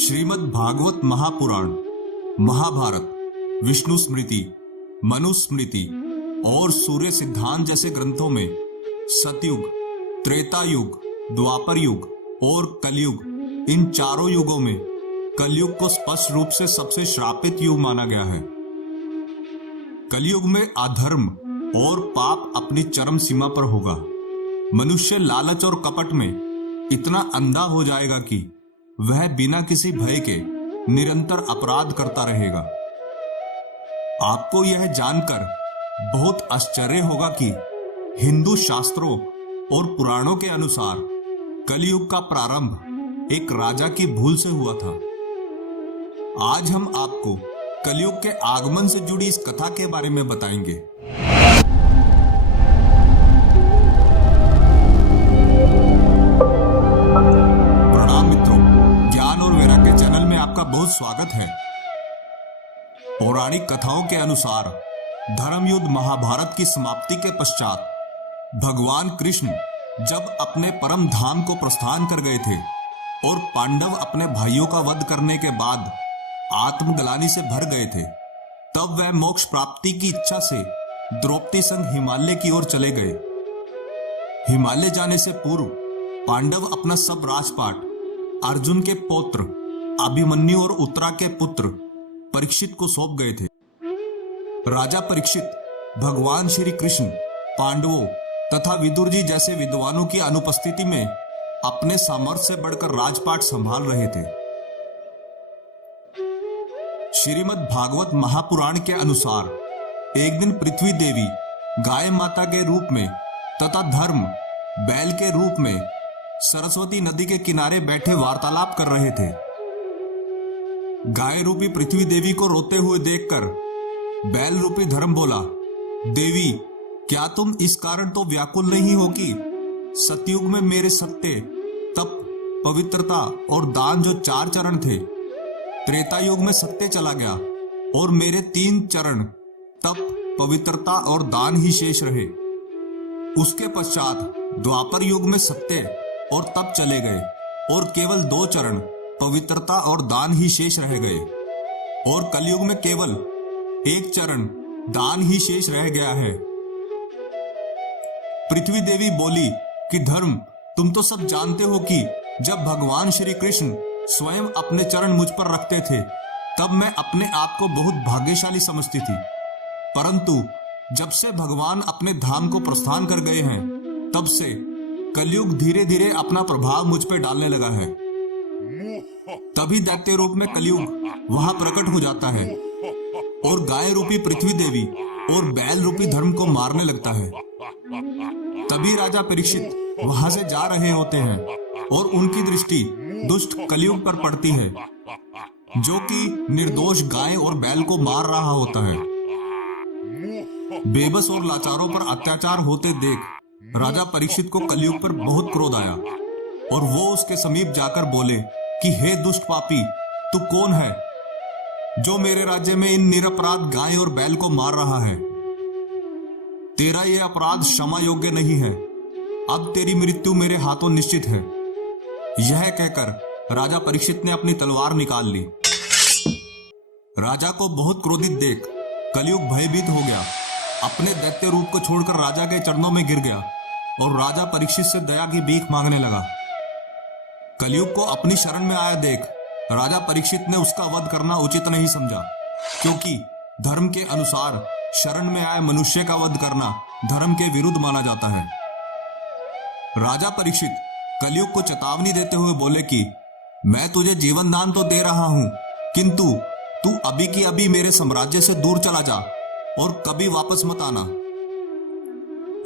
श्रीमद् भागवत महापुराण, महाभारत, विष्णु स्मृति, मनुस्मृति और सूर्य सिद्धांत जैसे ग्रंथों में सतयुग, त्रेता युग, द्वापर युग और कलयुग, इन चारों युगों में कलयुग को स्पष्ट रूप से सबसे श्रापित युग माना गया है। कलयुग में अधर्म और पाप अपनी चरम सीमा पर होगा। मनुष्य लालच और कपट में इतना अंधा हो जाएगा कि वह बिना किसी भय के निरंतर अपराध करता रहेगा। आपको यह जानकर बहुत आश्चर्य होगा कि हिंदू शास्त्रों और पुराणों के अनुसार कलयुग का प्रारंभ एक राजा की भूल से हुआ था। आज हम आपको कलयुग के आगमन से जुड़ी इस कथा के बारे में बताएंगे। प्रणाम मित्रों, ज्ञान और वैराग्य चैनल में आपका बहुत स्वागत है। पौराणिक कथाओं के अनुसार धर्म युद्ध महाभारत की समाप्ति के पश्चात भगवान कृष्ण जब अपने परम धाम को प्रस्थान कर गए थे और पांडव अपने भाइयों का वध करने के बाद आत्मग्लानि से भर गए थे, तब वह मोक्ष प्राप्ति की इच्छा से द्रौपदी संग हिमालय की ओर चले गए। हिमालय जाने से पूर्व पांडव अपना सब राजपाट अर्जुन के पौत्र अभिमन्यु और उत्तरा के पुत्र परीक्षित को सौंप गए थे। राजा परीक्षित भगवान श्री कृष्ण, पांडवों तथा विदुर जी जैसे विद्वानों की अनुपस्थिति में अपने सामर्थ्य से बढ़कर राजपाट संभाल रहे थे। श्रीमद् भागवत महापुराण के अनुसार एक दिन पृथ्वी देवी गाय माता के रूप में तथा धर्म बैल के रूप में सरस्वती नदी के किनारे बैठे वार्तालाप कर रहे थे। गाय रूपी पृथ्वी देवी को रोते हुए देखकर बैल रूपी धर्म बोला, देवी, क्या तुम इस कारण तो व्याकुल नहीं हो कि सतयुग में मेरे सत्य, तप, पवित्रता और दान जो 4 चरण थे, त्रेता युग में सत्य चला गया और मेरे 3 चरण तप, पवित्रता और दान ही शेष रहे। उसके पश्चात द्वापर युग में सत्य और तप चले गए और केवल 2 चरण पवित्रता और दान ही शेष रह गए और कलयुग में केवल 1 चरण दान ही शेष रह गया है। पृथ्वी देवी बोली कि धर्म, तुम तो सब जानते हो कि जब भगवान श्री कृष्ण स्वयं अपने चरण मुझ पर रखते थे तब मैं अपने आप को बहुत भाग्यशाली समझती थी, परंतु जब से भगवान अपने धाम को प्रस्थान कर गए हैं तब से कलयुग धीरे धीरे अपना प्रभाव मुझ पर डालने लगा है। तभी दैत्य रूप में कलयुग वहां प्रकट हो जाता है और गाय रूपी पृथ्वी देवी और बैल रूपी धर्म को मारने लगता है। तभी राजा परीक्षित वहां से जा रहे होते हैं और उनकी दृष्टि दुष्ट कलयुग पर पड़ती है, जो कि निर्दोष गाय और बैल को मार रहा होता है। बेबस और लाचारों पर अत्याचार होते देख राजा परीक्षित को कलयुग पर बहुत क्रोध आया और वो उसके समीप जाकर बोले कि हे दुष्ट पापी, तू कौन है जो मेरे राज्य में इन निरपराध गाय और बैल को मार रहा है? तेरा यह अपराध क्षमा योग्य नहीं है। अब तेरी मृत्यु मेरे हाथों निश्चित है। यह कहकर राजा परीक्षित ने अपनी तलवार निकाल ली। राजा को बहुत क्रोधित देख कलयुग भयभीत हो गया, अपने दैत्य रूप को छोड़कर राजा के चरणों में गिर गया और राजा परीक्षित से दया की भीख मांगने लगा। कलयुग को अपनी शरण में आया देख राजा परीक्षित ने उसका वध करना उचित नहीं समझा, क्योंकि धर्म के अनुसार शरण में आए मनुष्य का वध करना धर्म के विरुद्ध माना जाता है। राजा परीक्षित कलयुग को चेतावनी देते हुए बोले कि मैं तुझे जीवन दान तो दे रहा हूं, किंतु तू अभी की अभी मेरे साम्राज्य से दूर चला जा और कभी वापस मत आना।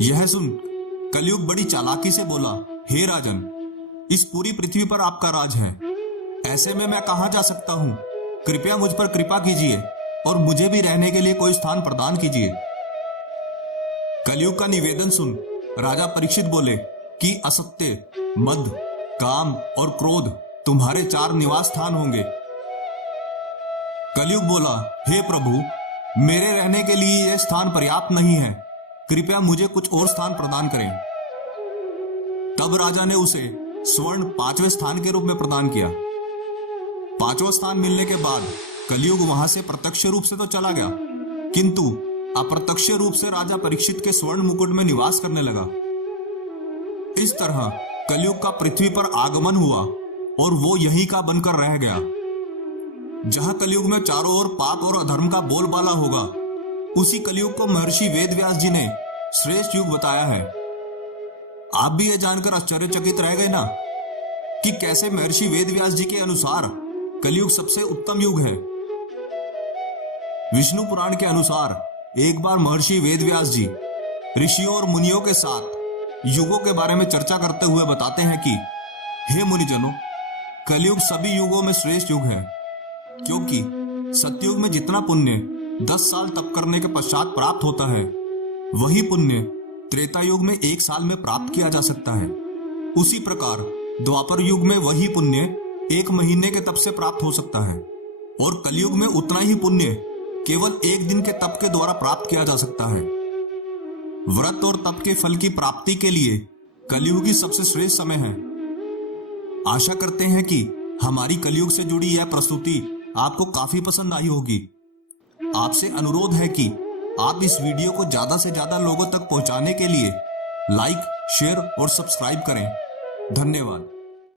यह सुन कलयुग बड़ी चालाकी से बोला, हे राजन, इस पूरी पृथ्वी पर आपका राज है, ऐसे में मैं कहां जा सकता हूं? कृपया मुझ पर कृपा कीजिए और मुझे भी रहने के लिए कोई स्थान प्रदान कीजिए। कलयुग का निवेदन सुन राजा परीक्षित बोले कि असत्य, मद, काम और क्रोध तुम्हारे 4 निवास स्थान होंगे। कलयुग बोला, हे प्रभु, मेरे रहने के लिए यह स्थान पर्याप्त नहीं है, कृपया मुझे कुछ और स्थान प्रदान करें। तब राजा ने उसे स्वर्ण 5वें स्थान के रूप में प्रदान किया। 5वां स्थान मिलने के बाद कलयुग वहां से प्रत्यक्ष रूप से तो चला गया, किंतु अप्रत्यक्ष रूप से राजा परीक्षित के स्वर्ण मुकुट में निवास करने लगा। इस तरह कलयुग का पृथ्वी पर आगमन हुआ और वो यहीं का बनकर रह गया। जहां कलयुग में चारों ओर पाप और अधर्म का बोलबाला होगा, उसी कलयुग को महर्षि वेदव्यास जी ने श्रेष्ठ युग बताया है। आप भी यह जानकर आश्चर्यचकित रह गए ना कि कैसे महर्षि वेदव्यास जी के अनुसार कलयुग सबसे उत्तम युग है। विष्णु पुराण के अनुसार एक बार महर्षि वेदव्यास जी ऋषियों और मुनियों के साथ युगों के बारे में चर्चा करते हुए बताते हैं कि हे मुनिजनों, कलयुग सभी युगों में श्रेष्ठ युग है, क्योंकि सतयुग में जितना पुण्य 10 साल तप करने के पश्चात प्राप्त होता है, वही पुण्य त्रेता युग में 1 साल में प्राप्त किया जा सकता है। उसी प्रकार द्वापर युग में वही पुण्य 1 महीने के तप से प्राप्त हो सकता है, और कलयुग में उतना ही पुण्य केवल 1 दिन के तप के द्वारा प्राप्त किया जा सकता है। व्रत और तप के फल की प्राप्ति के लिए कलयुग ही सबसे श्रेष्ठ समय है। आशा करते हैं कि हमारी कलयुग से जुड़ी यह प्रस्तुति आपको काफी पसंद आई होगी। आपसे अनुरोध है कि आप इस वीडियो को ज्यादा से ज्यादा लोगों तक पहुंचाने के लिए लाइक, शेयर और सब्सक्राइब करें। धन्यवाद।